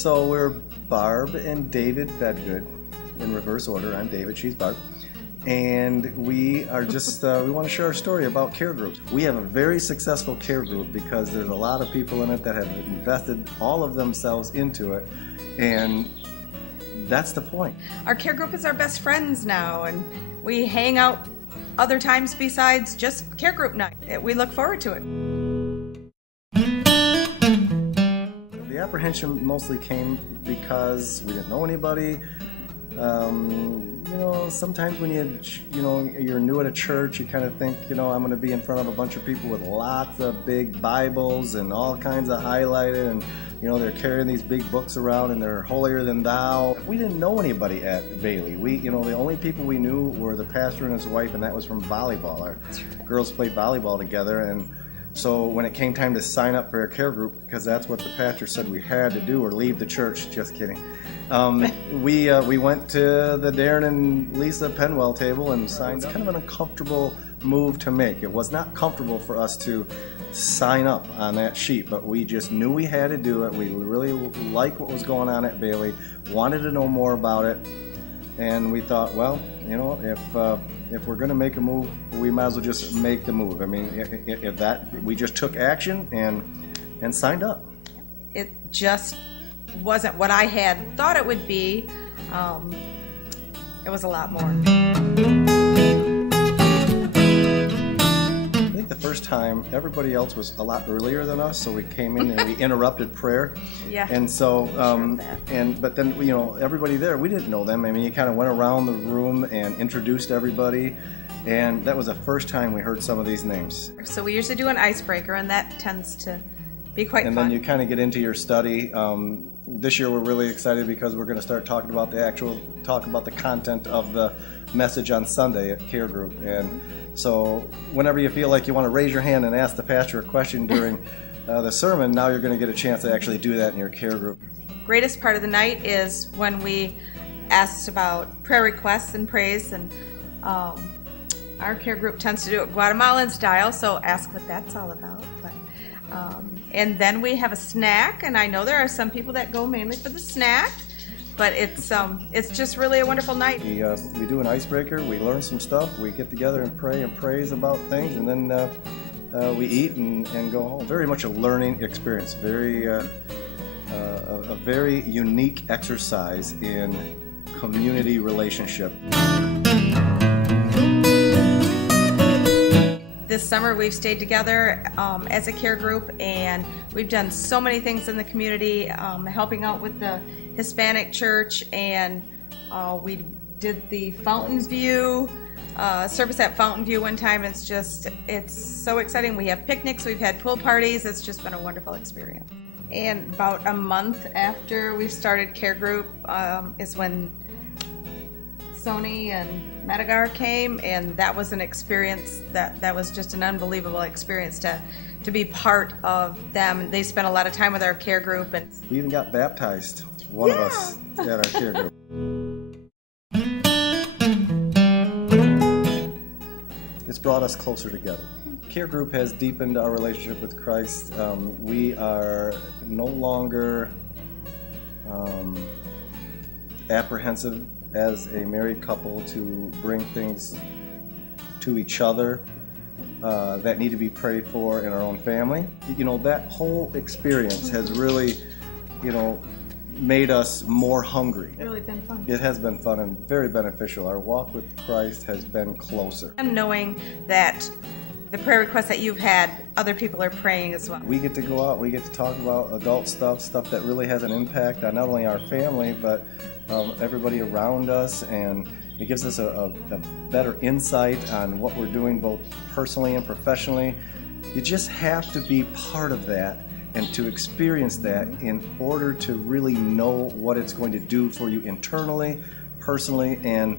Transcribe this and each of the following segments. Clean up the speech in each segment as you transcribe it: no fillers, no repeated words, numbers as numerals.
So we're Barb and David Bedgood in reverse order. I'm David, she's Barb. And we are just, we want to share our story about care groups. We have a very successful care group because there's a lot of people in it that have invested all of themselves into it. And that's the point. Our care group is our best friends now, and we hang out other times besides just care group night. We look forward to it. The apprehension mostly came because we didn't know anybody. Sometimes when you're new at a church, you kind of think, I'm going to be in front of a bunch of people with lots of big Bibles and all kinds of highlighted, and they're carrying these big books around and they're holier than thou. We didn't know anybody at Bailey. The only people we knew were the pastor and his wife, and that was from volleyball. Our girls played volleyball together, and so when it came time to sign up for a care group, because that's what the pastor said we had to do or leave the church, just kidding. We went to the Darren and Lisa Penwell table and signed up. It's kind of an uncomfortable move to make. It was not comfortable for us to sign up on that sheet, but we just knew we had to do it. We really liked what was going on at Bailey, wanted to know more about it, and we thought, well, if we're going to make a move, we might as well just make the move. I mean, we just took action and signed up. It just wasn't what I had thought it would be. It was a lot more. I think the first time everybody else was a lot earlier than us, so we came in and we interrupted prayer. Yeah. And so, but then everybody there, we didn't know them. I mean, you kind of went around the room and introduced everybody, and that was the first time we heard some of these names. So we usually do an icebreaker, and that tends to be quite fun. And then you kind of get into your study. This year we're really excited because we're going to start talking about the content of the message on Sunday at Care Group. And so whenever you feel like you want to raise your hand and ask the pastor a question during the sermon, now you're going to get a chance to actually do that in your care group. Greatest part of the night is when we asked about prayer requests and praise, and our care group tends to do it Guatemalan style, so ask what that's all about. And then we have a snack, and I know there are some people that go mainly for the snack, but it's just really a wonderful night. We do an icebreaker, we learn some stuff, we get together and pray and praise about things, and then we eat and go home. Very much a learning experience, a very unique exercise in community relationship. This summer we've stayed together as a care group, and we've done so many things in the community, helping out with the Hispanic church, and we did the Fountain View service at Fountain View one time. It's so exciting. We have picnics, we've had pool parties. It's just been a wonderful experience. And about a month after we started care group is when Sony and Madagar came, and that was an experience that was just an unbelievable experience to be part of them. They spent a lot of time with our care group, and we even got baptized, one of us at our care group. It's brought us closer together. Care group has deepened our relationship with Christ. We are no longer apprehensive as a married couple to bring things to each other that need to be prayed for in our own family. That whole experience has really, made us more hungry. It's really been fun. It has been fun and very beneficial. Our walk with Christ has been closer. And knowing that the prayer requests that you've had, other people are praying as well. We get to go out, we get to talk about adult stuff that really has an impact on not only our family, but everybody around us, and it gives us a better insight on what we're doing both personally and professionally. You just have to be part of that and to experience that in order to really know what it's going to do for you internally, personally, and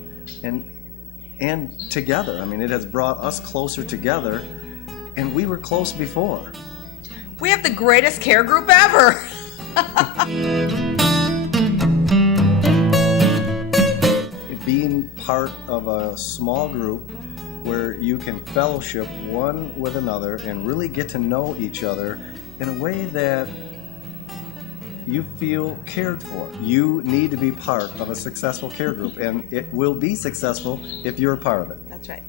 together. I mean, it has brought us closer together, and we were close before. We have the greatest care group ever. Being part of a small group where you can fellowship one with another and really get to know each other in a way that you feel cared for. You need to be part of a successful care group, and it will be successful if you're a part of it. That's right.